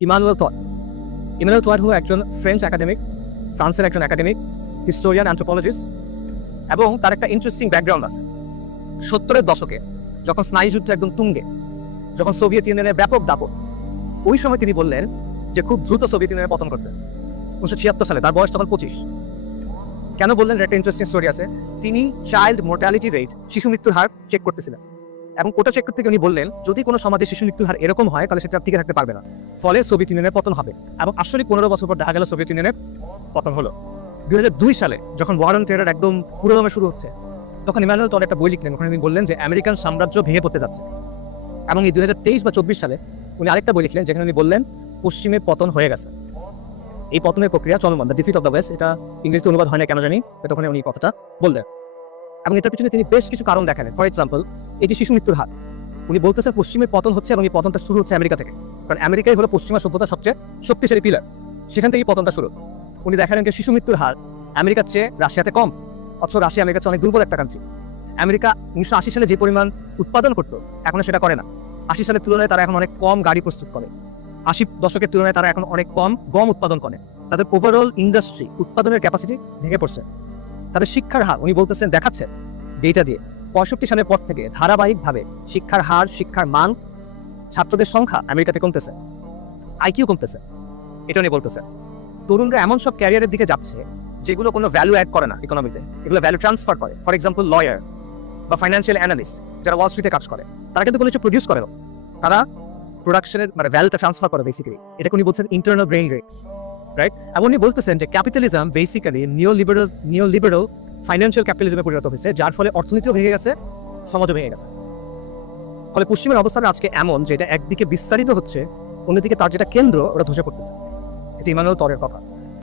Emmanuel টট। Emmanuel টট হলো একজন French academic, ফ্রান্সের একজন একাডেমিক, হিস্টোরিয়ান, অ্যান্থ্রোপোলজিস্ট, এবং তার একটা ইন্টারেস্টিং ব্যাকগ্রাউন্ড আছে। 70-এর দশকে যখন স্নায়ুযুদ্ধ একদম তুঙ্গে, যখন সোভিয়েত ইউনিয়নের ব্যাপক দাপট, ওই সময় তিনি বললেন যে খুব দ্রুত সোভিয়েত ইউনিয়নের পতন করবে। 1976 সালে, তার বয়স তখন 25। কেন বললেন? একটা ইন্টারেস্টিং স্টোরি আছে। তিনি চাইল্ড মোর্টালিটি রেট, শিশু মৃত্যুর হার চেক করতেছিলেন, এবং ওটা চেক করতে গিয়ে উনি বললেন যদি কোনো সমাজে শিশু মৃত্যুর হার এরকম হয় তাহলে সেটা টিকে থাকতে পারবে না, ফলে সোভিয়েত ইউনিয়নের পতন হবে। এবং আসলে 15 বছর পর দেখা গেল সোভিয়েত ইউনিয়নের পতন হলো। 2002 সালে যখন ওয়ার অন টেরর একদম পুরোদমে শুরু হচ্ছে, তখন ইমানুয়েল টট একটা বই লিখলেন। ওখানে তিনি বললেন যে আমেরিকান সাম্রাজ্য ভেঙে পড়তে যাচ্ছে। এবং এই 2023 বা 24 সালে উনি আরেকটা বই লিখলেন যেখানে উনি বললেন পশ্চিমের পতন হয়ে গেছে, এই পতনের প্রক্রিয়া চলমান, the defeat of the West. এটা ইংরেজিতে অনুবাদ হয় না কেন জানি, তখন উনি কথাটা বললেন। এবং এটার পিছনে তিনি বেশ কিছু কারণ দেখালেন। ফর এক্সাম্পল, এই যে শিশু মৃত্যুর হার, উনি বলতেছেন পশ্চিমের পতন হচ্ছে, এবং এই পতনটা শুরু হচ্ছে আমেরিকা থেকে, কারণ আমেরিকাই হলো পশ্চিমা সভ্যতার সবচেয়ে শক্তিশালী পিলার, সেখান থেকেই পতনটা শুরু। উনি দেখালেন যে শিশু মৃত্যুর হার আমেরিকার চেয়ে রাশিয়াতে কম, অথচ রাশিয়া আমেরিকার চেয়ে অনেক দুর্বল একটা কান্ট্রি। আমেরিকা 1980 সালে যে পরিমাণ উৎপাদন করতো এখন সেটা করে না। 80 সালের তুলনায় তারা এখন অনেক কম গাড়ি প্রস্তুত করে, 80 দশকের তুলনায় তারা এখন অনেক কম গম উৎপাদন করে। তাদের ওভারঅল ইন্ডাস্ট্রি উৎপাদনের ক্যাপাসিটি ভেঙে পড়ছে। তাদের শিক্ষার হার উনি বলতেছেন দেখাচ্ছে ডেটা দিয়ে 65 সালের পর থেকে ধারাবাহিকভাবে শিক্ষার হার, শিক্ষার মান, ছাত্রদের সংখ্যা আমেরিকাতে কমতেছে, আইকিউ কমতেছে। এটা উনি বলতেছেন। তরুণরা এমন সব ক্যারিয়ারের দিকে যাচ্ছে যেগুলো কোনো ভ্যালু অ্যাড করে না ইকোনমিতে, এগুলো ভ্যালু ট্রান্সফার করে। ফর এক্সাম্পল, লয়ার বা ফাইন্যান্সিয়াল অ্যানালিস্ট যারা ওয়াল স্ট্রিটে কাজ করে, তারা কিন্তু কোনো কিছু প্রডিউস করে না, তারা প্রোডাকশনের মানে ভ্যালুটা ট্রান্সফার করে বেসিক্যালি। এটাকে উনি বলছেন ইন্টারনাল ব্রেইন রেট, রাইট? এবং উনি বলতেছেন যে ক্যাপিটালিজম বেসিক্যালি নিও লিবারাল ফাইন্যান্সিয়াল ক্যাপিটালিজমে পরিণত হয়েছে, যার ফলে অর্থনীতিও ভেঙে গেছে, সমাজও ভেঙে গেছে। ফলে পশ্চিমের অবস্থাটা আজকে এমন যে এটা একদিকে বিস্তারিত হচ্ছে, অন্যদিকে তার যেটা কেন্দ্র ওটা ধসে পড়তেছে। এটা ইমানুয়েল টটের কথা।